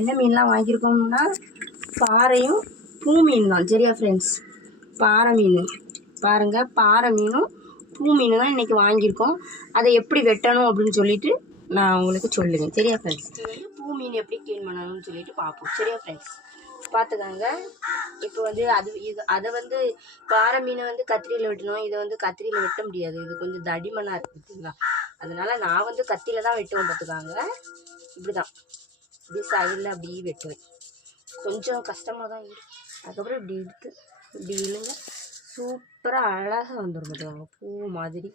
என்ன மீன்லாம் வாங்கியிருக்கோம்னா பாறையும் பூ மீன் தான். சரியா ஃப்ரெண்ட்ஸ், பாறை மீன் பாருங்கள், பாறை மீனும் பூ மீன் தான் இன்றைக்கி வாங்கியிருக்கோம். அதை எப்படி வெட்டணும் அப்படின்னு சொல்லிட்டு நான் உங்களுக்கு சொல்லுவேன். சரியா ஃப்ரெண்ட்ஸ், பூ மீன் எப்படி க்ளீன் பண்ணணும்னு சொல்லிட்டு பார்ப்போம். சரியா ஃப்ரெண்ட்ஸ், பார்த்துக்கோங்க. இப்போ அதை பாறை மீனை கத்திரியில் வெட்டணும். இதை கத்திரியில் வெட்ட முடியாது, இது கொஞ்சம் தடிமனாக இருக்குது பார்த்தீங்களா. அதனால நான் கத்தியில் தான் வெட்டுவேன். பார்த்துக்காங்க, இப்படி தான் இப்படி சைடில் அப்படியே வெட்டுவேன். கொஞ்சம் கஷ்டமாக தான் இருக்கும். அதுக்கப்புறம் இப்படி எடுத்து இப்படி இழுங்க, சூப்பராக அழகாக வந்துடும். பார்த்துக்காங்க, பூ மாதிரி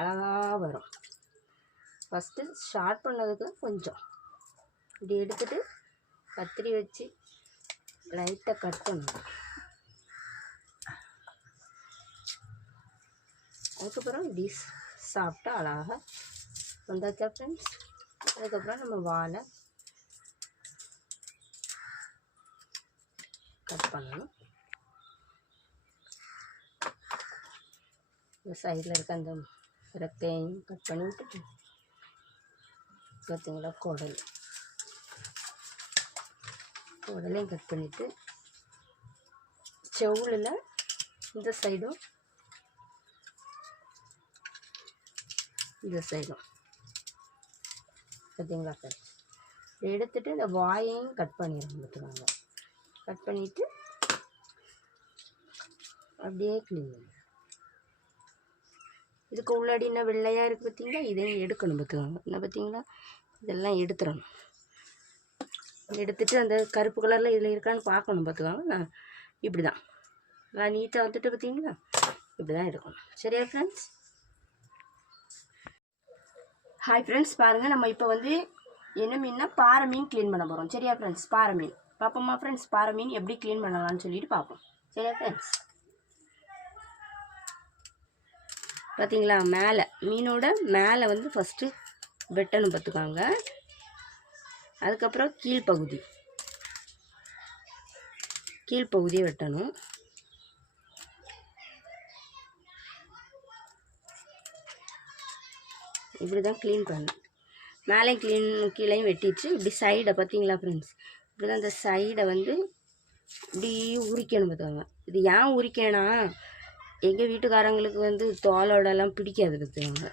அழகாக வரும். ஃபஸ்ட்டு ஸ்டார்ட் பண்ணதுக்கு கொஞ்சம் இப்படி எடுத்துகிட்டு கத்திரி வச்சு லைட்டாக கட் பண்ணணும். அதுக்கப்புறம் இப்படி சாப்பிட்டா அழகாக வந்தாச்சா ஃப்ரெண்ட்ஸ். அதுக்கப்புறம் நம்ம வாழை கட் பண்ணணும். இந்த சைடில் இருக்க அந்த ரெக்கையும் கட் பண்ணி விட்டுட்டு, பார்த்தீங்களா, குடலையும் கட் பண்ணிவிட்டு, செவுளில் இந்த சைடும் இந்த சைடும் பார்த்தீங்களா ஃப்ரெண்ட்ஸ். எடுத்துகிட்டு இந்த வாயையும் கட் பண்ணிடுறோம். பார்த்துக்காங்க, கட் பண்ணிவிட்டு அப்படியே க்ளீன் பண்ணி இதுக்கு உள்ளாடி என்ன வெள்ளையாக இருக்குது பார்த்தீங்களா, இதையும் எடுக்கணும். பார்த்துக்காங்க, என்ன பார்த்தீங்களா, இதெல்லாம் எடுத்துடணும். எடுத்துகிட்டு அந்த கருப்பு கலரில் இதில் இருக்கான்னு பார்க்கணும். பார்த்துக்காங்க, நான் இப்படி தான் நான் நீட்டாக பார்த்தீங்களா, இப்படி தான் எடுக்கணும். சரியா ஃப்ரெண்ட்ஸ். ஹாய் ஃப்ரெண்ட்ஸ், பாருங்கள், நம்ம இப்போ என்ன மீன்னா பாறை மீன் க்ளீன் பண்ண போகிறோம். சரியா ஃப்ரெண்ட்ஸ், பாறை மீன் பார்ப்போமா ஃப்ரெண்ட்ஸ், பாறை மீன் எப்படி க்ளீன் பண்ணலாம்னு சொல்லிட்டு பார்ப்போம். சரியா ஃப்ரெண்ட்ஸ், பார்த்தீங்களா, மேலே மீனோட மேலே ஃபஸ்ட்டு வெட்டணும். பார்த்துக்காங்க, அதுக்கப்புறம் கீழ்ப்பகுதியை வெட்டணும். இப்படி தான் க்ளீன் பண்ணணும். மேலே கீழையும் வெட்டிச்சு. இப்படி சைடை பார்த்தீங்களா ஃப்ரெண்ட்ஸ், இப்படி தான் இந்த சைடை இப்படி உரிக்கணும். பார்த்துக்காங்க, இது ஏன் உரிக்கேன்னா, எங்கள் வீட்டுக்காரங்களுக்கு தோலோடலாம் பிடிக்காது. பார்த்துக்காங்க,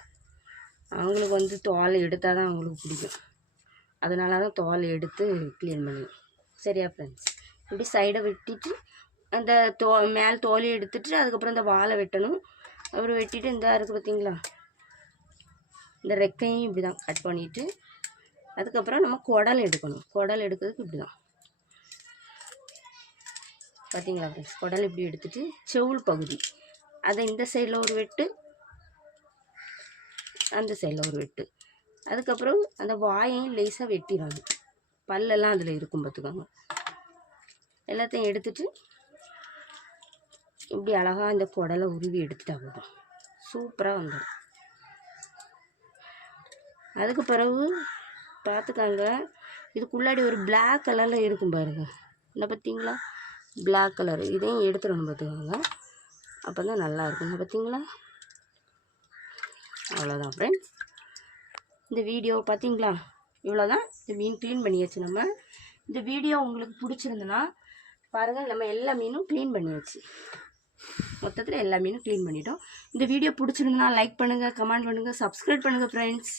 அவங்களுக்கு தோலை எடுத்தால் தான் அவங்களுக்கு பிடிக்கும். அதனால தான் தோலை எடுத்து க்ளீன் பண்ணுவேன். சரியா ஃப்ரெண்ட்ஸ், இப்படி சைடை வெட்டிட்டு அந்த மேல் தோலை எடுத்துட்டு அதுக்கப்புறம் இந்த வாழை வெட்டணும். அப்புறம் வெட்டிட்டு இந்த இருக்குது பார்த்தீங்களா, இந்த ரெக்கையும் இப்படி தான் கட் பண்ணிவிட்டு அதுக்கப்புறம் நம்ம குடல் எடுக்கணும். குடல் எடுக்கிறதுக்கு இப்படி தான் பார்த்தீங்களா ஃப்ரெண்ட்ஸ், குடல் இப்படி எடுத்துகிட்டு செவுள் பகுதி அதை இந்த சைடில் ஒரு வெட்டு, அந்த சைடில் ஒரு வெட்டு. அதுக்கப்புறம் அந்த வாயையும் லேசாக வெட்டிடாது, பல்லெல்லாம் அதில் இருக்கும். பார்த்துக்கோங்க, எல்லாத்தையும் எடுத்துட்டு இப்படி அழகாக இந்த குடலை உருவி எடுத்துட்டா போதும், சூப்பராக வந்துடும். அதுக்கு பிறகு பார்த்துக்காங்க, இதுக்குள்ளாடி ஒரு பிளாக் கலரில் இருக்கும் பாருங்கள், என்ன பார்த்தீங்களா, பிளாக் கலர், இதையும் எடுத்துடணும். பார்த்துக்கோங்க, அப்போ தான் நல்லாயிருக்கும். பார்த்தீங்களா, அவ்வளோதான் ஃப்ரெண்ட்ஸ், இந்த வீடியோ பார்த்தீங்களா, இவ்வளோதான். இந்த மீன் க்ளீன் பண்ணியாச்சு. நம்ம இந்த வீடியோ உங்களுக்கு பிடிச்சிருந்துன்னா பாருங்கள், நம்ம எல்லா மீனும் க்ளீன் பண்ணியாச்சு. மொத்தத்தில் எல்லா மீனும் க்ளீன் பண்ணிட்டோம். இந்த வீடியோ பிடிச்சிருந்துன்னா லைக் பண்ணுங்கள், கமெண்ட் பண்ணுங்கள், சப்ஸ்கிரைப் பண்ணுங்கள் ஃப்ரெண்ட்ஸ்.